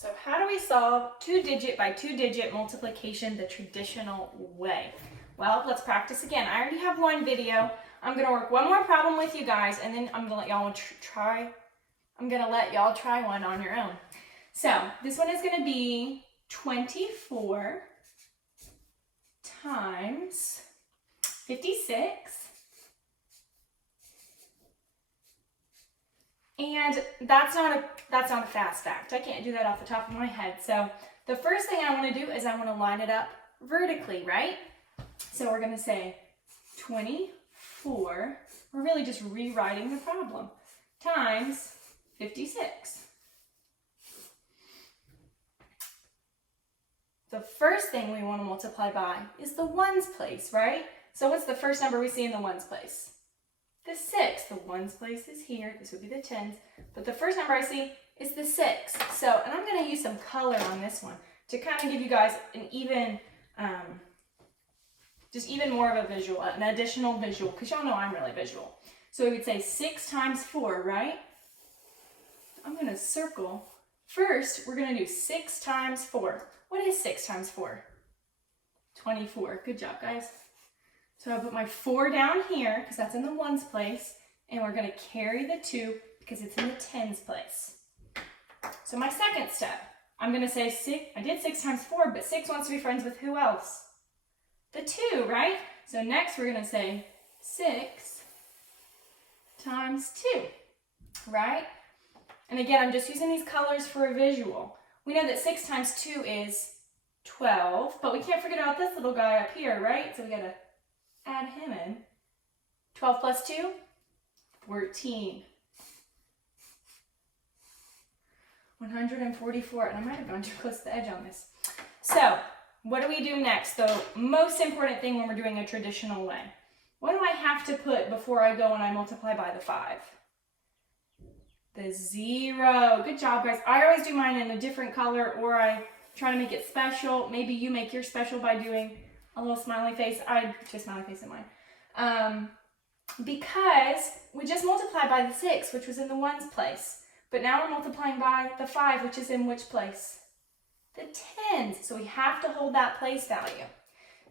So how do we solve 2-digit by 2-digit multiplication the traditional way? Well, let's practice again. I already have one video. I'm going to work one more problem with you guys, and then I'm going to let y'all try one on your own. So this one is going to be 24 times 56. And that's not a fast fact. I can't do that off the top of my head. So the first thing I want to do is I want to line it up vertically, right? So we're going to say 24, we're really just rewriting the problem, times 56. The first thing we want to multiply by is the ones place, right? So what's the first number we see in the ones place? The 6. The ones place is here. This would be the tens. But the first number I see is the 6. So, and I'm going to use some color on this one to kind of give you guys an even, just even more of a visual, an additional visual, because y'all know I'm really visual. So we would say 6 times 4, right? I'm going to circle. First, we're going to do 6 times 4. What is 6 times 4? 24. Good job, guys. So I put my 4 down here because that's in the ones place, and we're going to carry the 2 because it's in the tens place. So my second step, I'm going to say 6. I did 6 times 4, but 6 wants to be friends with who else? The 2, right? So next we're going to say 6 times 2, right? And again, I'm just using these colors for a visual. We know that 6 times 2 is 12, but we can't forget about this little guy up here, right? So we got to add him in. 12 plus 2, 14. 144, and I might have gone too close to the edge on this. So, what do we do next? The most important thing when we're doing a traditional way. What do I have to put before I go and I multiply by the 5? The 0. Good job, guys. I always do mine in a different color, or I try to make it special. Maybe you make yours special by doing a little smiley face. I just smiley face in mine. Because we just multiplied by the 6, which was in the ones place. But now we're multiplying by the 5, which is in which place? The tens. So we have to hold that place value.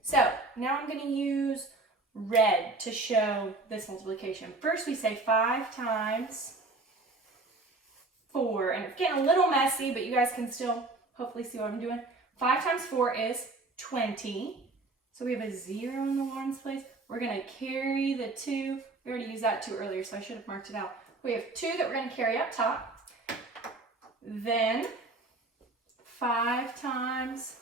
So now I'm going to use red to show this multiplication. First we say 5 times 4. And it's getting a little messy, but you guys can still hopefully see what I'm doing. 5 times 4 is 20. So we have a 0 in the ones place. We're going to carry the 2. We already used that 2 earlier, so I should have marked it out. We have 2 that we're going to carry up top. Then 5 times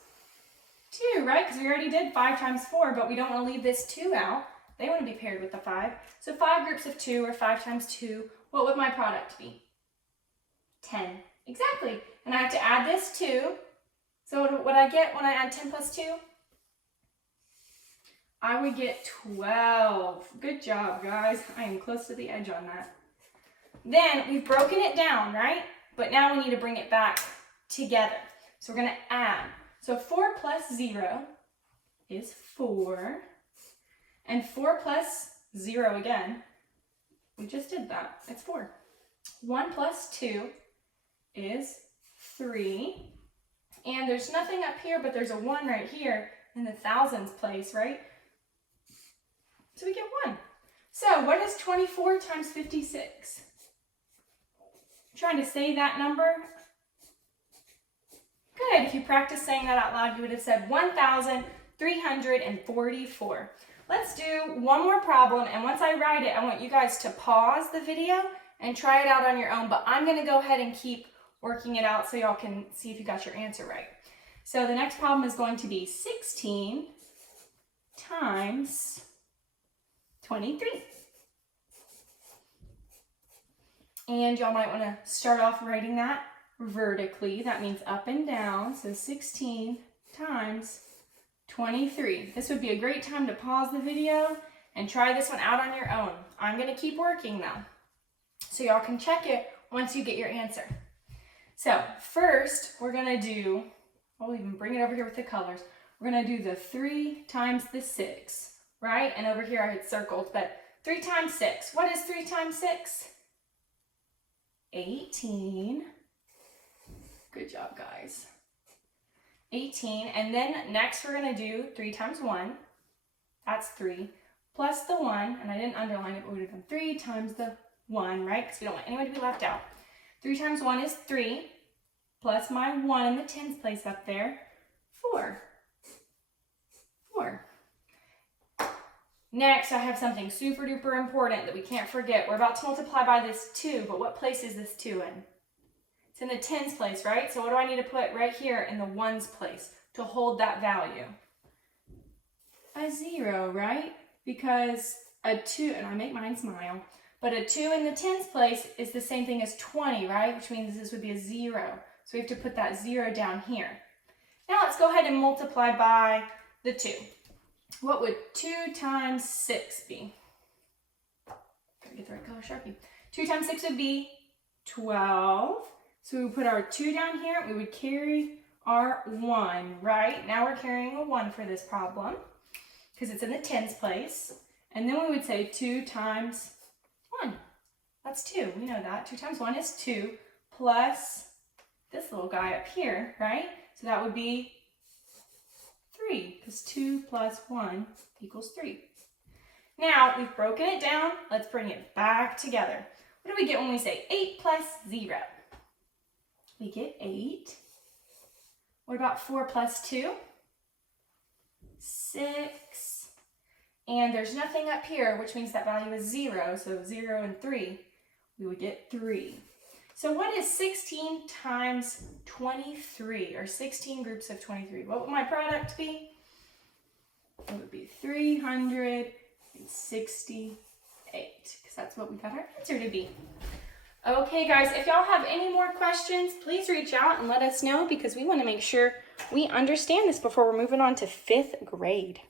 2, right? Because we already did 5 times 4, but we don't want to leave this 2 out. They want to be paired with the 5. So 5 groups of 2, or 5 times 2. What would my product be? 10. Exactly. And I have to add this 2. So what would I get when I add 10 plus 2? I would get 12. Good job, guys. I am close to the edge on that. Then we've broken it down, right? But now we need to bring it back together. So we're going to add. So 4 plus 0 is 4. And 4 plus 0 again, we just did that. It's 4. 1 plus 2 is 3. And there's nothing up here, but there's a 1 right here in the thousands place, right? So we get 1. So what is 24 times 56? I'm trying to say that number. Good. If you practice saying that out loud, you would have said 1,344. Let's do one more problem, and once I write it, I want you guys to pause the video and try it out on your own, but I'm going to go ahead and keep working it out so y'all can see if you got your answer right. So the next problem is going to be 16 times 23. And y'all might want to start off writing that vertically. That means up and down. So 16 times 23. This would be a great time to pause the video and try this one out on your own. I'm going to keep working though, so y'all can check it once you get your answer. So first we're going to do, I'll even bring it over here with the colors. We're going to do the 3 times the 6, right? And over here I had circled, but 3 times 6. What is 3 times 6? 18. Good Good job, guys. 18, and then next we're gonna do 3 times 1, that's 3, plus the 1, and I didn't underline it, but we would have done 3 times the 1, right? Because we don't want anyone to be left out. 3 times 1 is 3, plus my 1 in the tens place up there, 4. 4. Next, I have something super duper important that we can't forget. We're about to multiply by this 2, but what place is this 2 in? It's in the tens place, right? So what do I need to put right here in the ones place to hold that value? A 0, right? Because a 2, and I make mine smile, but a 2 in the tens place is the same thing as 20, right? Which means this would be a 0. So we have to put that 0 down here. Now let's go ahead and multiply by the 2. What would 2 times 6 be? Gotta get the right color Sharpie. 2 times 6 would be 12. So we would put our 2 down here. We would carry our 1, right? Now we're carrying a 1 for this problem because it's in the tens place. And then we would say 2 times 1. That's 2. We know that. 2 times 1 is 2 plus this little guy up here, right? So that would be 3 because 2 plus 1 equals 3. Now we've broken it down. Let's bring it back together. What do we get when we say 8 plus 0? We get 8. What about 4 plus 2? 6. And there's nothing up here, which means that value is 0. So 0 and 3, we would get 3. So what is 16 times 23, or 16 groups of 23? What would my product be? It would be 368, because that's what we got our answer to be. Okay, guys, if y'all have any more questions, please reach out and let us know because we want to make sure we understand this before we're moving on to 5th grade.